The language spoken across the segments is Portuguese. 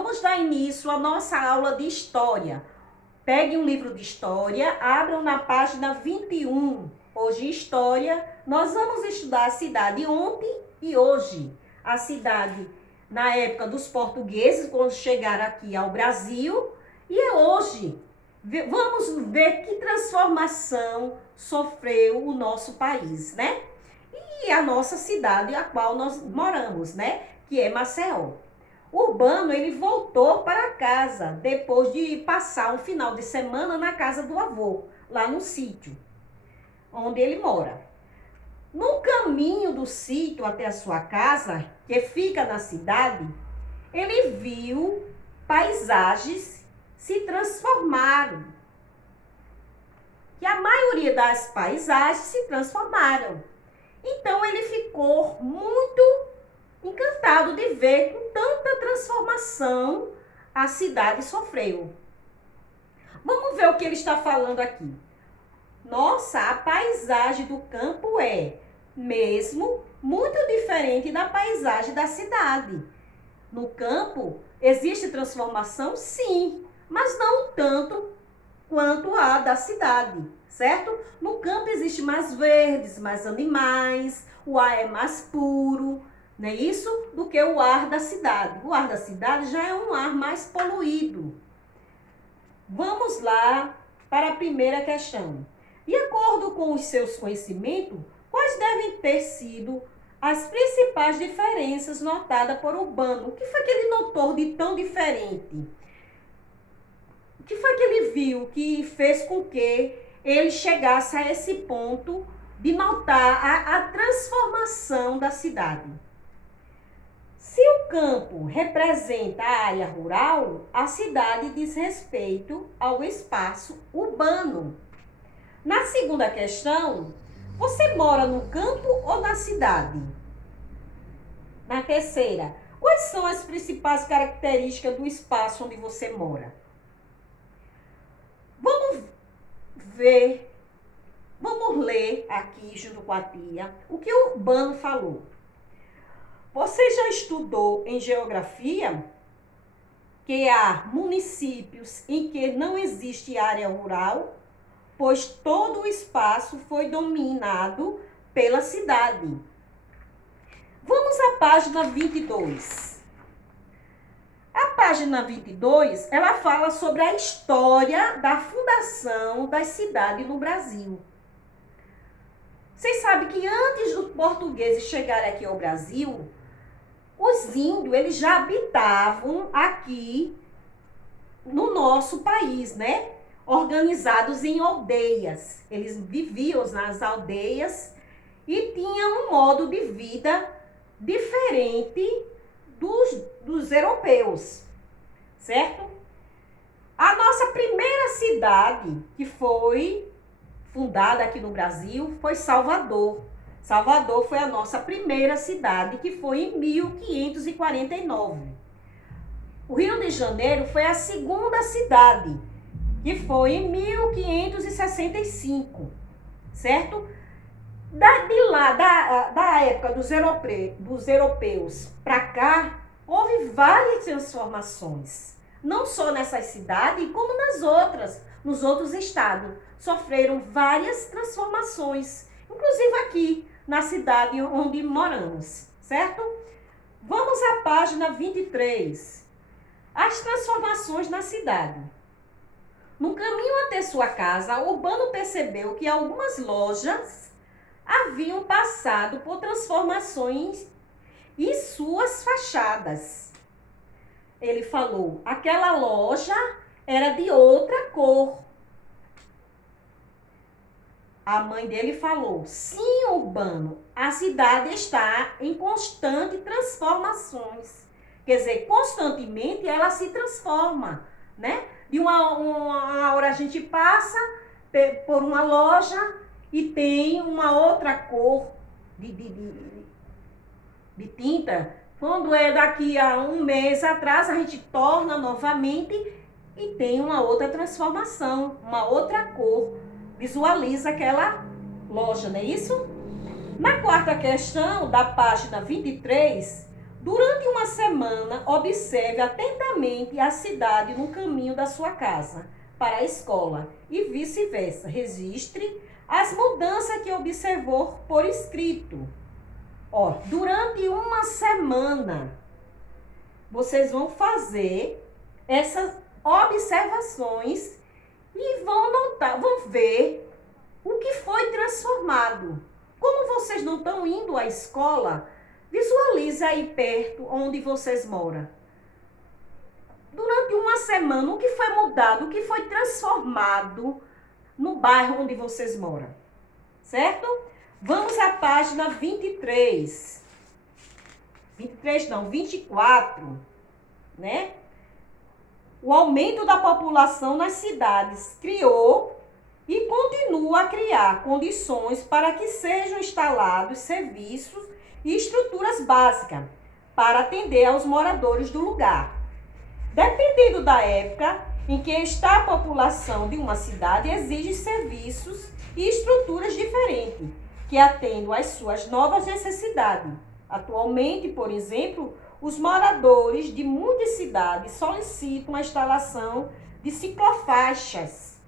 Vamos dar início à nossa aula de história. Pegue um livro de história, abram na página 21. Hoje, história, nós vamos estudar a cidade ontem e hoje. A cidade na época dos portugueses, quando chegaram aqui ao Brasil, e é hoje. Vamos ver que transformação sofreu o nosso país, né? E a nossa cidade, a qual nós moramos, né? Que é Maceió. Urbano, ele voltou para casa depois de passar um final de semana na casa do avô, lá no sítio, onde ele mora. No caminho do sítio até a sua casa, que fica na cidade, ele viu paisagens se transformaram. Que a maioria das paisagens se transformaram. Então ele ficou muito encantado de ver com tanta transformação a cidade sofreu. Vamos ver o que ele está falando aqui. Nossa, a paisagem do campo é mesmo muito diferente da paisagem da cidade. No campo, existe transformação? Sim, mas não tanto quanto a da cidade, certo? No campo existe mais verdes, mais animais, o ar é mais puro, não é isso? Do que o ar da cidade. O ar da cidade já é um ar mais poluído. Vamos lá para a primeira questão. De acordo com os seus conhecimentos, quais devem ter sido as principais diferenças notadas por Urbano? O que foi que ele notou de tão diferente? O que foi que ele viu que fez com que ele chegasse a esse ponto de notar a transformação da cidade? Se o campo representa a área rural, a cidade diz respeito ao espaço urbano. Na segunda questão, você mora no campo ou na cidade? Na terceira, quais são as principais características do espaço onde você mora? Vamos ler aqui junto com a tia o que o Urbano falou. Você já estudou em geografia que há municípios em que não existe área rural, pois todo o espaço foi dominado pela cidade. Vamos à página 22. A página 22, ela fala sobre a história da fundação das cidades no Brasil. Vocês sabem que antes dos portugueses chegarem aqui ao Brasil, os índios, eles já habitavam aqui no nosso país, né? Organizados em aldeias. Eles viviam nas aldeias e tinham um modo de vida diferente dos europeus, certo? A nossa primeira cidade que foi fundada aqui no Brasil foi Salvador. Salvador foi a nossa primeira cidade, que foi em 1549. O Rio de Janeiro foi a segunda cidade, que foi em 1565, certo? Da época dos europeus para cá, houve várias transformações. Não só nessa cidade, como nos outros estados. Sofreram várias transformações, inclusive aqui na cidade onde moramos, certo? Vamos à página 23. As transformações na cidade. No caminho até sua casa, Urbano percebeu que algumas lojas haviam passado por transformações e suas fachadas. Ele falou, aquela loja era de outra cor. A mãe dele falou, sim, Urbano, a cidade está em constante transformações. Quer dizer, constantemente ela se transforma, né? De uma hora a gente passa por uma loja e tem uma outra cor de tinta. Quando é daqui a um mês atrás, a gente torna novamente e tem uma outra transformação, uma outra cor. Visualiza aquela loja, não é isso? Na quarta questão da página 23, Durante uma semana, observe atentamente a cidade no caminho da sua casa para a escola e vice-versa. Registre as mudanças que observou por escrito. Ó, durante uma semana, vocês vão fazer essas observações e vão notar, vão ver o que foi transformado. Como vocês não estão indo à escola, visualize aí perto onde vocês moram. Durante uma semana, o que foi mudado, o que foi transformado no bairro onde vocês moram. Certo? Vamos à página 23. 23 não, 24, né? O aumento da população nas cidades criou e continua a criar condições para que sejam instalados serviços e estruturas básicas para atender aos moradores do lugar. Dependendo da época em que está a população de uma cidade, exige serviços e estruturas diferentes que atendam às suas novas necessidades. Atualmente, por exemplo, os moradores de muitas cidades solicitam a instalação de ciclofaixas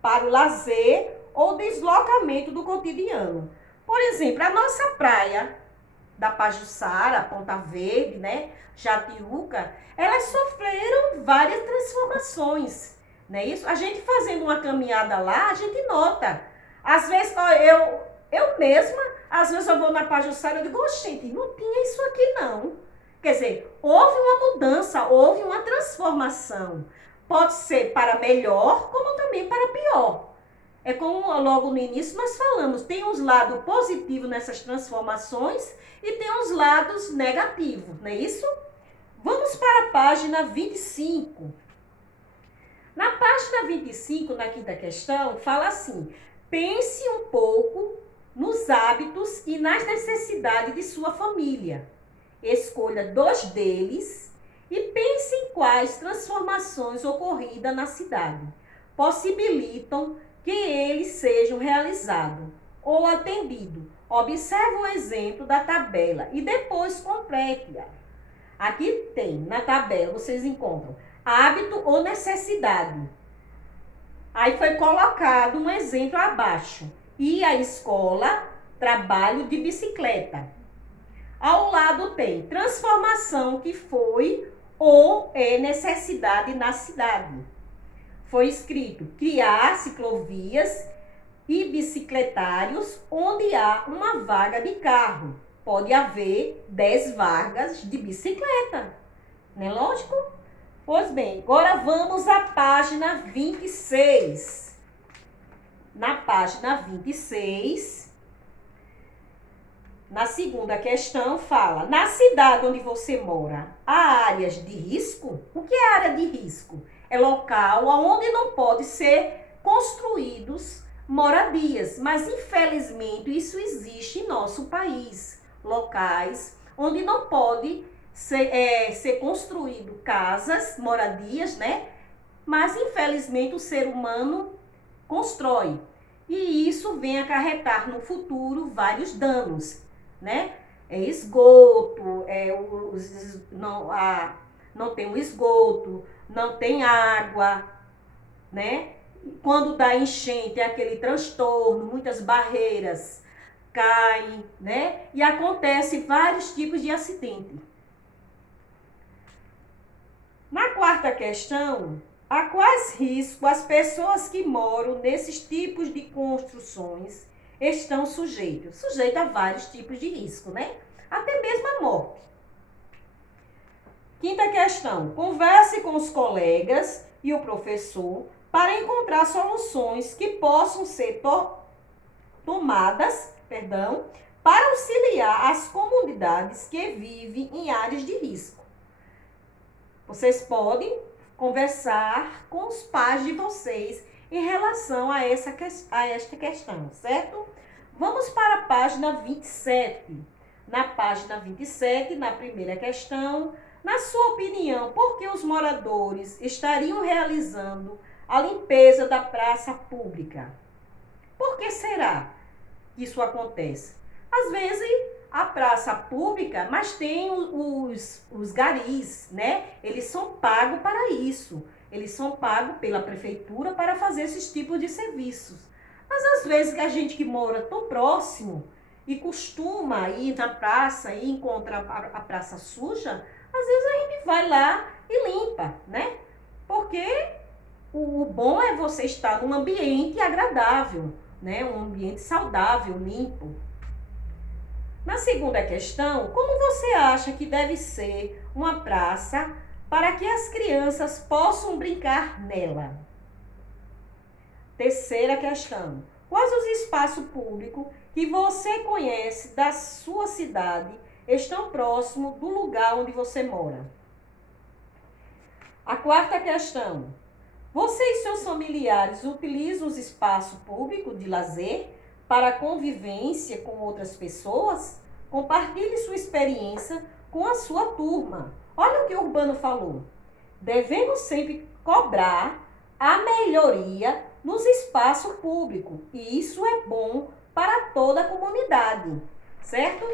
para o lazer ou deslocamento do cotidiano. Por exemplo, a nossa praia da Pajuçara, Ponta Verde, né, Jatiuca, elas sofreram várias transformações, né? Isso, a gente fazendo uma caminhada lá, a gente nota. Às vezes, eu mesma, às vezes eu vou na Pajuçara e digo, gente, não tinha isso aqui não. Quer dizer, houve uma mudança, houve uma transformação. Pode ser para melhor, como também para pior. É como logo no início nós falamos, tem uns lados positivos nessas transformações e tem uns lados negativos, não é isso? Vamos para a página 25. Na página 25, na quinta questão, fala assim, pense um pouco nos hábitos e nas necessidades de sua família. Escolha 2 deles e pense em quais transformações ocorridas na cidade possibilitam que eles sejam realizados ou atendidos. Observe o exemplo da tabela e depois complete-a. Aqui tem, na tabela, vocês encontram hábito ou necessidade. Aí foi colocado um exemplo abaixo. Ir à escola, trabalho de bicicleta. Ao lado tem transformação que foi ou é necessidade na cidade. Foi escrito criar ciclovias e bicicletários onde há uma vaga de carro. Pode haver 10 vagas de bicicleta. Não é lógico? Pois bem, agora vamos à página 26. Na página 26, na segunda questão, fala, na cidade onde você mora, há áreas de risco? O que é área de risco? É local onde não pode ser construídos moradias, mas infelizmente isso existe em nosso país. Locais onde não pode ser construído casas, moradias, né? Mas infelizmente o ser humano constrói. E isso vem acarretar no futuro vários danos, né? Esgoto, não tem o esgoto, não tem água, né? Quando dá enchente, é aquele transtorno, muitas barreiras caem, né? E acontece vários tipos de acidente. Na quarta questão, a quais riscos as pessoas que moram nesses tipos de construções estão sujeitos? Sujeito a vários tipos de risco, né? Até mesmo a morte. Quinta questão, converse com os colegas e o professor para encontrar soluções que possam ser tomadas, para auxiliar as comunidades que vivem em áreas de risco. Vocês podem conversar com os pais de vocês em relação a esta questão, certo? Vamos para a página 27. Na página 27, na primeira questão, na sua opinião, por que os moradores estariam realizando a limpeza da praça pública? Por que será que isso acontece? Às vezes, a praça pública, mas tem os garis, né? Eles são pagos para isso. Eles são pagos pela prefeitura para fazer esses tipos de serviços. Mas às vezes que a gente que mora tão próximo e costuma ir na praça e encontra a praça suja, às vezes a gente vai lá e limpa, né? Porque o bom é você estar num ambiente agradável, né? Um ambiente saudável, limpo. Na segunda questão, como você acha que deve ser uma praça para que as crianças possam brincar nela? Terceira questão, quais os espaços públicos que você conhece da sua cidade estão próximos do lugar onde você mora? A quarta questão, você e seus familiares utilizam os espaços públicos de lazer para convivência com outras pessoas? Compartilhe sua experiência com a sua turma. Olha o que o Urbano falou. Devemos sempre cobrar a melhoria nos espaços públicos. E isso é bom para toda a comunidade, certo?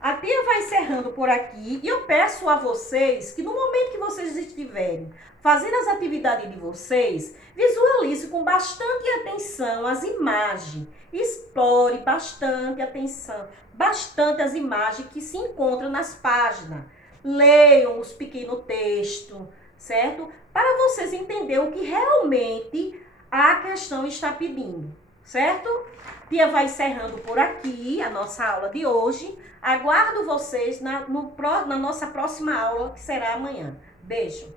A tia vai encerrando por aqui e eu peço a vocês que no momento que vocês estiverem fazendo as atividades de vocês, visualize com bastante atenção as imagens. Explore bastante atenção, bastante as imagens que se encontram nas páginas. Leiam os pequenos textos, certo? Para vocês entenderem o que realmente a questão está pedindo, certo? Tia vai encerrando por aqui a nossa aula de hoje. Aguardo vocês na nossa próxima aula, que será amanhã. Beijo!